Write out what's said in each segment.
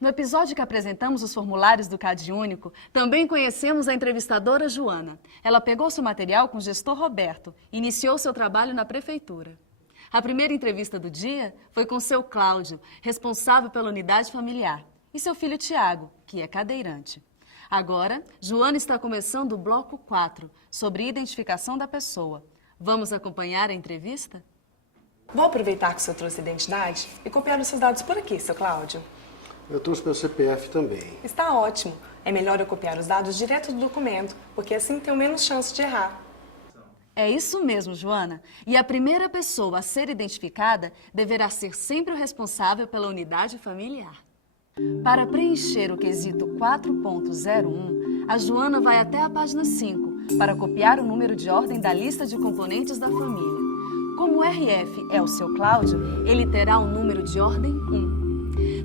No episódio que apresentamos os formulários do CadÚnico, também conhecemos a entrevistadora Joana. Ela pegou seu material com o gestor Roberto e iniciou seu trabalho na prefeitura. A primeira entrevista do dia foi com seu Cláudio, responsável pela unidade familiar, e seu filho Tiago, que é cadeirante. Agora, Joana está começando o bloco 4, sobre identificação da pessoa. Vamos acompanhar a entrevista? Vou aproveitar que o senhor trouxe a identidade e copiar os seus dados por aqui, seu Cláudio. Eu trouxe meu CPF também. Está ótimo. É melhor eu copiar os dados direto do documento, porque assim tenho menos chance de errar. É isso mesmo, Joana. E a primeira pessoa a ser identificada deverá ser sempre o responsável pela unidade familiar. Para preencher o quesito 4.01, a Joana vai até a página 5 para copiar o número de ordem da lista de componentes da família. Como o RF é o seu Cláudio, ele terá o número de ordem 1.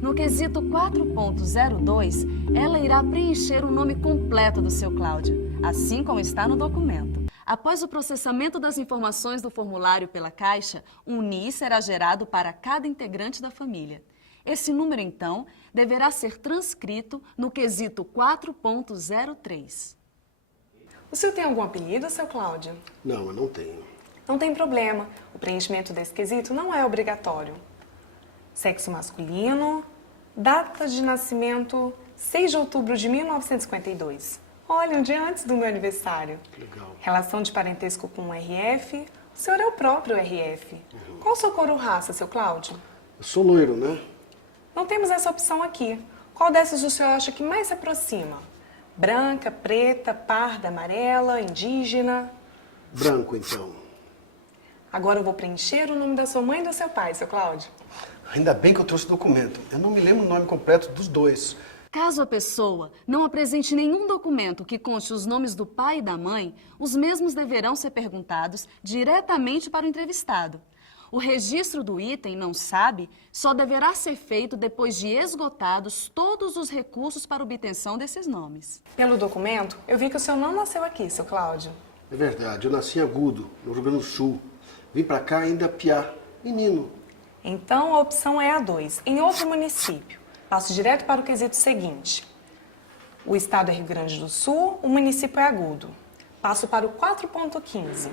No quesito 4.02, ela irá preencher o nome completo do seu Cláudio, assim como está no documento. Após o processamento das informações do formulário pela Caixa, um NIE será gerado para cada integrante da família. Esse número, então, deverá ser transcrito no quesito 4.03. O senhor tem algum apelido, seu Cláudio? Não, eu não tenho. Não tem problema. O preenchimento desse quesito não é obrigatório. Sexo masculino, data de nascimento 6 de outubro de 1952. Olha, um dia antes do meu aniversário. Legal. Relação de parentesco com o RF. O senhor é o próprio RF. Qual sua cor ou raça, seu Cláudio? Eu sou loiro, né? Não temos essa opção aqui. Qual dessas o senhor acha que mais se aproxima? Branca, preta, parda, amarela, indígena? Branco, então. Agora eu vou preencher o nome da sua mãe e do seu pai, seu Cláudio. Ainda bem que eu trouxe o documento. Eu não me lembro o nome completo dos dois. Caso a pessoa não apresente nenhum documento que conste os nomes do pai e da mãe, os mesmos deverão ser perguntados diretamente para o entrevistado. O registro do item não sabe só deverá ser feito depois de esgotados todos os recursos para obtenção desses nomes. Pelo documento, eu vi que o senhor não nasceu aqui, seu Cláudio. É verdade, eu nasci em Agudo, no Rio Grande do Sul. Vim pra cá ainda piá, menino. Então a opção é a 2, em outro município. Passo direto para o quesito seguinte. O estado é Rio Grande do Sul, o município é Agudo. Passo para o 4.15.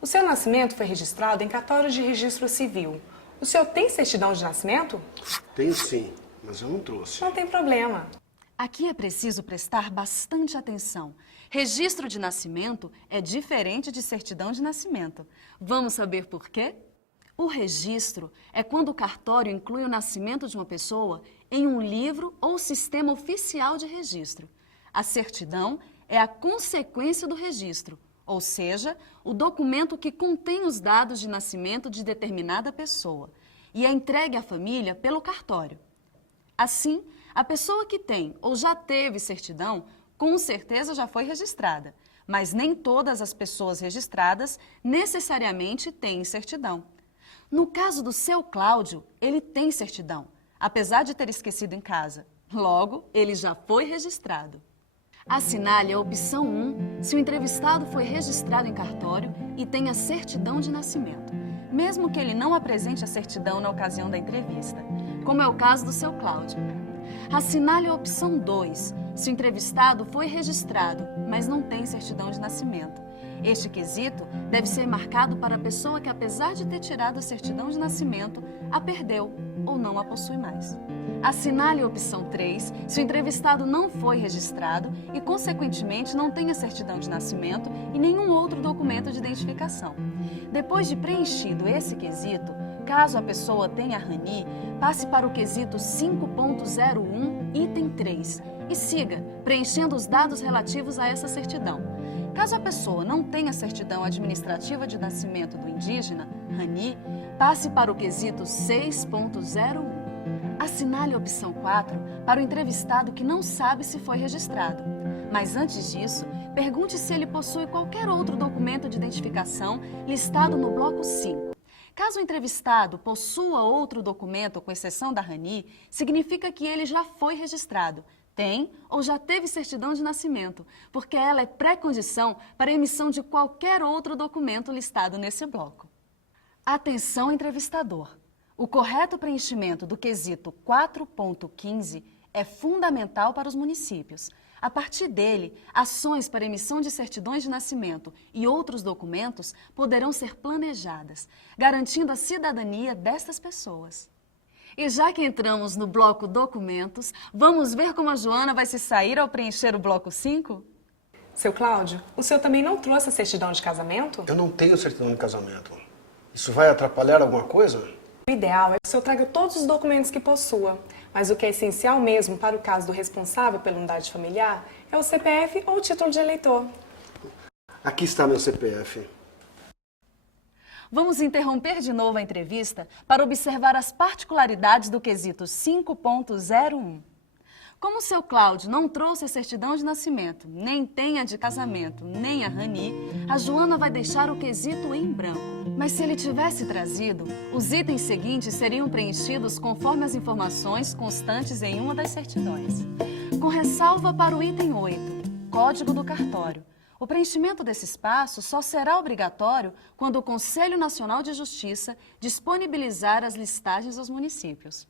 O seu nascimento foi registrado em cartório de registro civil. O senhor tem certidão de nascimento? Tenho sim, mas eu não trouxe. Não tem problema. Aqui é preciso prestar bastante atenção. Registro de nascimento é diferente de certidão de nascimento. Vamos saber por quê? O registro é quando o cartório inclui o nascimento de uma pessoa em um livro ou sistema oficial de registro. A certidão é a consequência do registro, ou seja, o documento que contém os dados de nascimento de determinada pessoa e é entregue à família pelo cartório. Assim, a pessoa que tem ou já teve certidão, com certeza já foi registrada, mas nem todas as pessoas registradas necessariamente têm certidão. No caso do seu Cláudio, ele tem certidão, apesar de ter esquecido em casa. Logo, ele já foi registrado. Assinale a opção 1 se o entrevistado foi registrado em cartório e tem a certidão de nascimento, mesmo que ele não apresente a certidão na ocasião da entrevista, como é o caso do seu Cláudio. Assinale a opção 2 se o entrevistado foi registrado, mas não tem certidão de nascimento. Este quesito deve ser marcado para a pessoa que, apesar de ter tirado a certidão de nascimento, a perdeu ou não a possui mais. Assinale a opção 3 se o entrevistado não foi registrado e, consequentemente, não tem a certidão de nascimento e nenhum outro documento de identificação. Depois de preenchido esse quesito, caso a pessoa tenha RANI, passe para o quesito 5.01, item 3 e siga preenchendo os dados relativos a essa certidão. Caso a pessoa não tenha certidão administrativa de nascimento do indígena, RANI, passe para o quesito 6.01. Assinale a opção 4 para o entrevistado que não sabe se foi registrado. Mas antes disso, pergunte se ele possui qualquer outro documento de identificação listado no bloco 5. Caso o entrevistado possua outro documento, com exceção da RANI, significa que ele já foi registrado, tem ou já teve certidão de nascimento, porque ela é pré-condição para a emissão de qualquer outro documento listado nesse bloco. Atenção, entrevistador! O correto preenchimento do quesito 4.15 é fundamental para os municípios. A partir dele, ações para emissão de certidões de nascimento e outros documentos poderão ser planejadas, garantindo a cidadania destas pessoas. E já que entramos no bloco documentos, vamos ver como a Joana vai se sair ao preencher o bloco 5? Seu Cláudio, o senhor também não trouxe a certidão de casamento? Eu não tenho certidão de casamento. Isso vai atrapalhar alguma coisa? O ideal é que o senhor traga todos os documentos que possua, mas o que é essencial mesmo para o caso do responsável pela unidade familiar é o CPF ou o título de eleitor. Aqui está meu CPF. Vamos interromper de novo a entrevista para observar as particularidades do quesito 5.01. Como o seu Cláudio não trouxe a certidão de nascimento, nem tem a de casamento, nem a RANI, a Joana vai deixar o quesito em branco. Mas se ele tivesse trazido, os itens seguintes seriam preenchidos conforme as informações constantes em uma das certidões. Com ressalva para o item 8, Código do Cartório. O preenchimento desse espaço só será obrigatório quando o Conselho Nacional de Justiça disponibilizar as listagens aos municípios.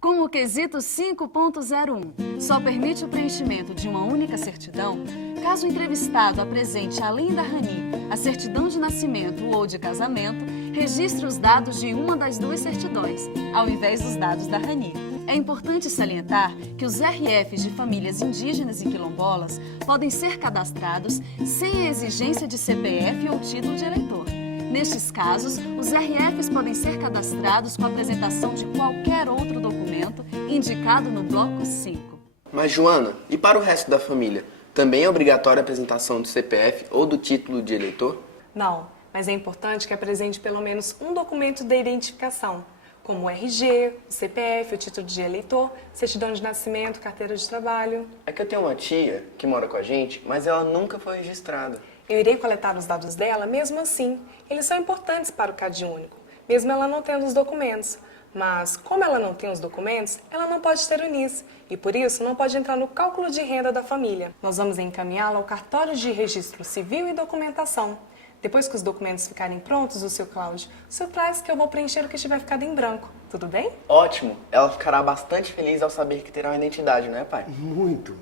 Com o quesito 5.01, só permite o preenchimento de uma única certidão caso o entrevistado apresente, além da RANI, a certidão de nascimento ou de casamento, registre os dados de uma das duas certidões, ao invés dos dados da RANI. É importante salientar que os RFs de famílias indígenas e quilombolas podem ser cadastrados sem a exigência de CPF ou título de eleitor. Nestes casos, os RFs podem ser cadastrados com a apresentação de qualquer outro documento indicado no bloco 5. Mas, Joana, e para o resto da família? Também é obrigatória a apresentação do CPF ou do título de eleitor? Não, mas é importante que apresente pelo menos um documento de identificação, como o RG, o CPF, o título de eleitor, certidão de nascimento, carteira de trabalho. É que eu tenho uma tia que mora com a gente, mas ela nunca foi registrada. Eu irei coletar os dados dela mesmo assim. Eles são importantes para o CAD único, mesmo ela não tendo os documentos. Mas, como ela não tem os documentos, ela não pode ter o NIS e, por isso, não pode entrar no cálculo de renda da família. Nós vamos encaminhá-la ao cartório de registro civil e documentação. Depois que os documentos ficarem prontos, o seu Cláudio, o senhor traz que eu vou preencher o que tiver ficado em branco. Tudo bem? Ótimo! Ela ficará bastante feliz ao saber que terá uma identidade, não é, pai? Muito.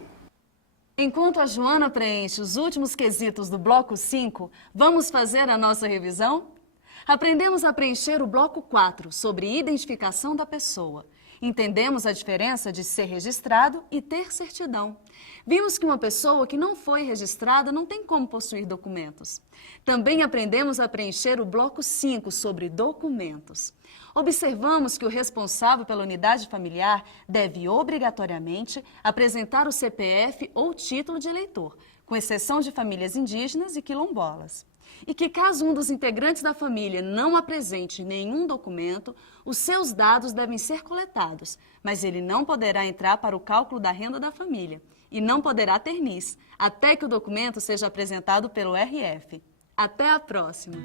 Enquanto a Joana preenche os últimos quesitos do bloco 5, vamos fazer a nossa revisão? Aprendemos a preencher o bloco 4, sobre identificação da pessoa. Entendemos a diferença de ser registrado e ter certidão. Vimos que uma pessoa que não foi registrada não tem como possuir documentos. Também aprendemos a preencher o bloco 5, sobre documentos. Observamos que o responsável pela unidade familiar deve obrigatoriamente apresentar o CPF ou título de eleitor, com exceção de famílias indígenas e quilombolas. E que caso um dos integrantes da família não apresente nenhum documento, os seus dados devem ser coletados, mas ele não poderá entrar para o cálculo da renda da família e não poderá ter NIS, até que o documento seja apresentado pelo RF. Até a próxima!